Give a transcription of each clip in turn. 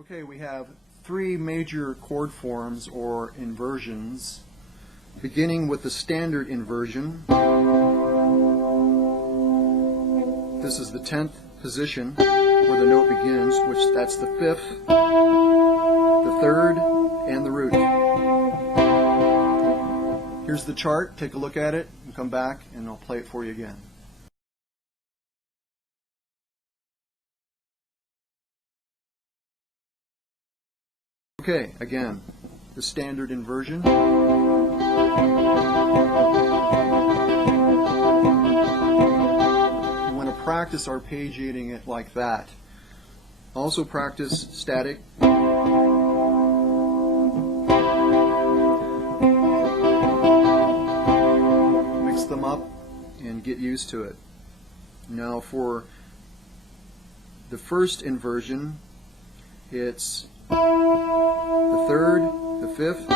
Okay, we have three major chord forms or inversions, beginning with the standard inversion. This is the 10th position where the note begins, which that's the 5th, the 3rd, and the root. Here's the chart. Take a look at it and come back and I'll play it for you again. Okay, again, the standard inversion. We want to practice arpeggiating it like that. Also practice static. Mix them up and get used to it. Now for the first inversion, it's the 3rd, the 5th,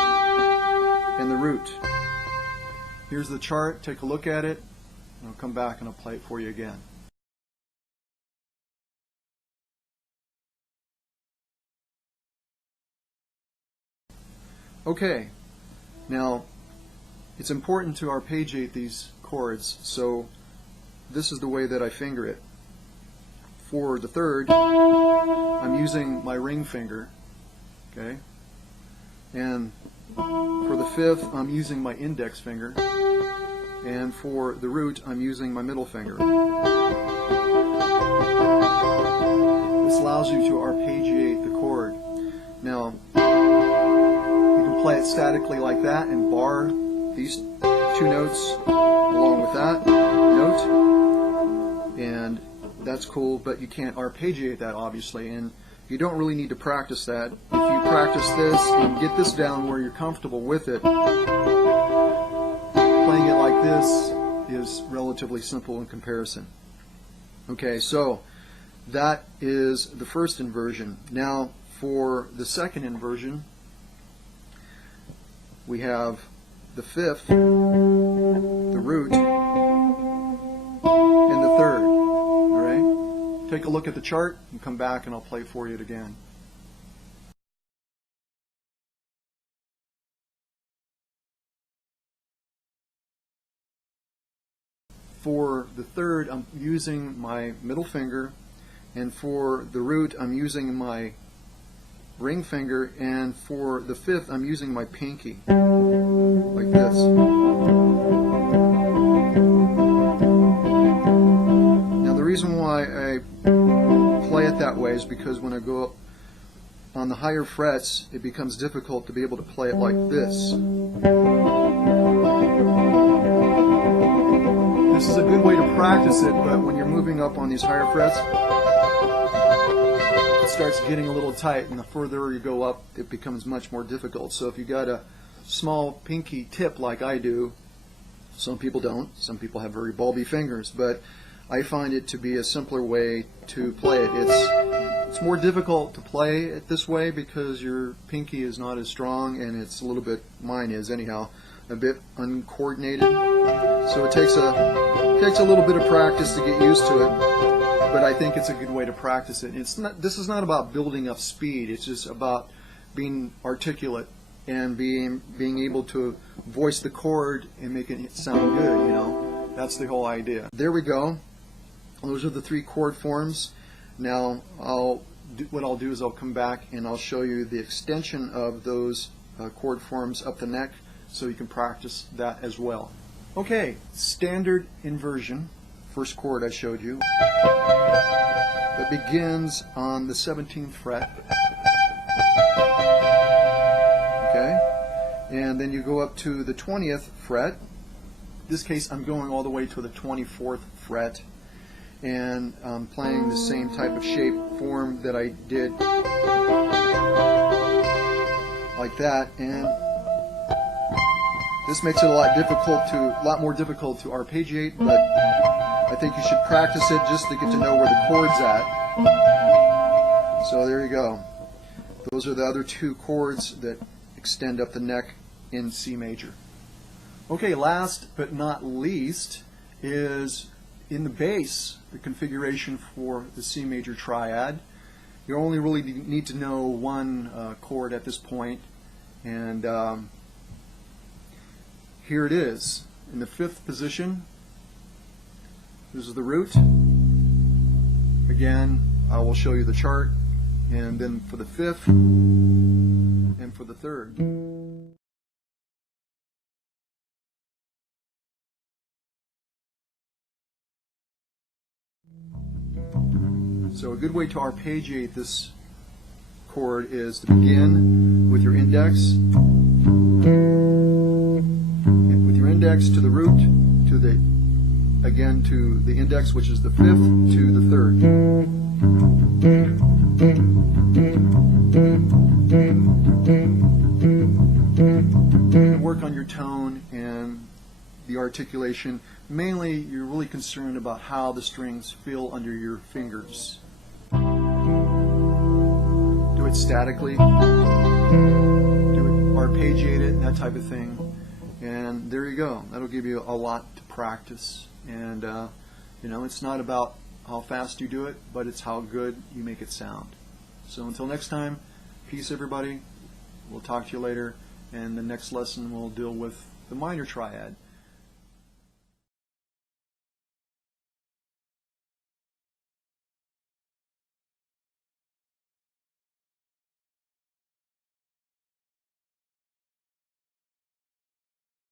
and the root. Here's the chart. Take a look at it, and I'll come back and I'll play it for you again. Okay, now it's important to arpeggiate these chords, so this is the way that I finger it. For the 3rd, I'm using my ring finger. Okay, and for the 5th, I'm using my index finger, and for the root, I'm using my middle finger. This allows you to arpeggiate the chord. Now, you can play it statically like that and bar these two notes along with that note, and that's cool, but you can't arpeggiate that, obviously, and you don't really need to practice that. If you practice this and get this down where you're comfortable with it, playing it like this is relatively simple in comparison. Okay, so that is the first inversion. Now for the second inversion, we have the 5th, the root, and the 3rd. Take a look at the chart and come back and I'll play for you again. For the 3rd, I'm using my middle finger, and for the root, I'm using my ring finger, and for the 5th, I'm using my pinky, like this. Now the reason why I play it that way is because when I go up on the higher frets, it becomes difficult to be able to play it like this. This is a good way to practice it, but when you're moving up on these higher frets, it starts getting a little tight, and the further you go up, it becomes much more difficult. So if you got a small pinky tip like I do, some people don't, some people have very bulby fingers, but I find it to be a simpler way to play it. It's more difficult to play it this way because your pinky is not as strong, and it's a little bit, mine is anyhow, a bit uncoordinated. So it takes a little bit of practice to get used to it, but I think it's a good way to practice it. This is not about building up speed. It's just about being articulate and being able to voice the chord and make it sound good. You know, that's the whole idea. There we go. Those are the three chord forms. Now what I'll do is I'll come back and I'll show you the extension of those chord forms up the neck so you can practice that as well. Okay, standard inversion, first chord I showed you. It begins on the 17th fret. Okay, and then you go up to the 20th fret. In this case, I'm going all the way to the 24th fret. And I'm playing the same type of shape form that I did, like that, and this makes it a lot more difficult to arpeggiate, but I think you should practice it just to get to know where the chord's at. So there you go. Those are the other two chords that extend up the neck in C major. Okay, last but not least is in the bass, the configuration for the C major triad. You only really need to know one chord at this point, and here it is in the 5th position. This is the root. Again, I will show you the chart, and then for the 5th and for the 3rd. So a good way to arpeggiate this chord is to begin with your index, to the root, to the index, which is the 5th, to the 3rd. Work on your tone and the articulation. Mainly, you're really concerned about how the strings feel under your fingers. Do it statically, arpeggiate it, and that type of thing. And there you go. That'll give you a lot to practice. And you know, it's not about how fast you do it, but it's how good you make it sound. So until next time, peace everybody. We'll talk to you later, and the next lesson will deal with the minor triad.